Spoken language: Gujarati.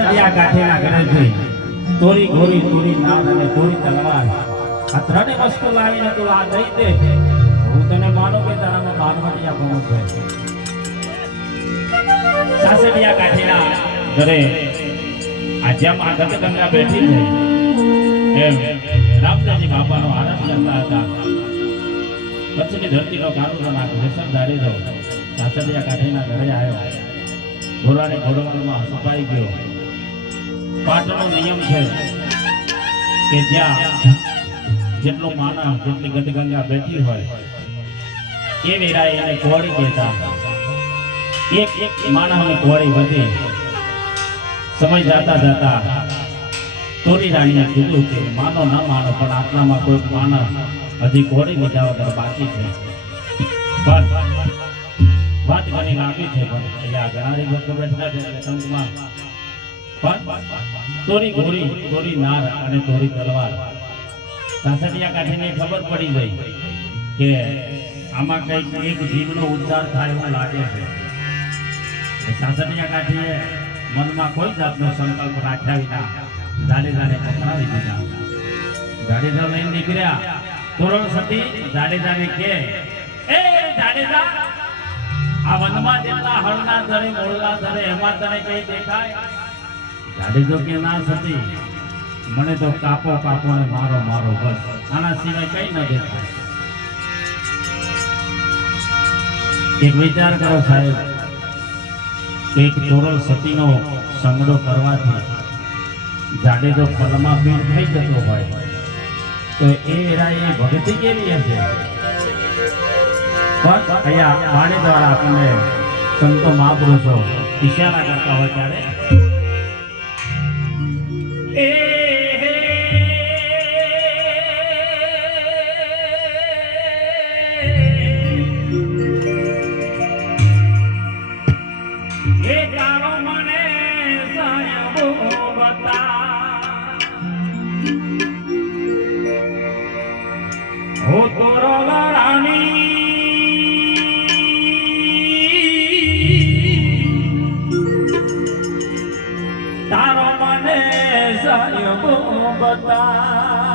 સાસરિયા કાઠીના ઘરેથી તોરી ગોરી તોરી નાદ અને તોરી તલવાર આ ત્રણે વસ્તુ લાવીને તું આ દઈ દે, હું તને માનું કે તારામાં માનવટિયા ગુણ છે. સાસરિયા કાઠીના ઘરે આ જેમ આ ગંગા બેઠી છે એમ રામદાસજી બાપાનો આનંદ કરતા હતા. કચ્છની ધરતીનો કાનુનો નાખ રેશમ ધારી દો સાસરિયા કાઠીના ઘરે આવ્યો. ઘોડાને ઘોડવામાં સુકાઈ ગયો. પાટણનો નિયમ છે કે જ્યાં જેટલો માણસ જેટલી ગદગંગા બેઠી હોય એ વેરાય એને કોળી કહેતા. એક એક માણસની કોળી વધી. સમય જતા જતા તોરી રાણીએ કીધું કે માનો ન માનો પણ આટલામાં કોઈ માણસ હજી કોળી લીધા વગર બાકી છે. પણ વાત ઘણી લાંબી છે, પણ અહીંયા ઘણા લોકો બેઠા છે એટલે ટૂંકમાં પણ તોરી ગોરી તોરી નાર અને તોરી તલવાર સાસરિયા કાઠીને ખબર પડી ગઈ કે આમાં કંઈક એક જીવનો ઉદ્ધાર થાય એવું લાગે છે. સાસરિયા કાઠીએ મનમાં કોઈ જાતનો સંકલ્પ રાખ્યા વિના જાડેજાને પકડાવી દીધા. જાડેજા લઈને નીકળ્યા. તોરણ સતી જાડેજાને કે એ જાડેજા, આ વનમાં જેટલા હળના ધરે મોળના ધરે એમાં તને કઈ દેખાય? જાડેજો કે ના સતી, મને તો કાપો કાપો ને મારો મારો બસ, આના સિવાય કઈ ન દેખાય. એક વિચાર કરો સાહેબ, એક તોરલ સતીનો સંગડો કરવાથી જાડેજો પલમાં પીડ થઈ જતો હોય તો એ એરાએ ભક્તિ કેવી હશે? પણ અહીંયા વાણી દ્વારા આપણને સંતો મહાપુરુષો ઈશારા કરતા હોય ત્યારે હો તોરલ રાણી તારો મને સાહેબ બતા.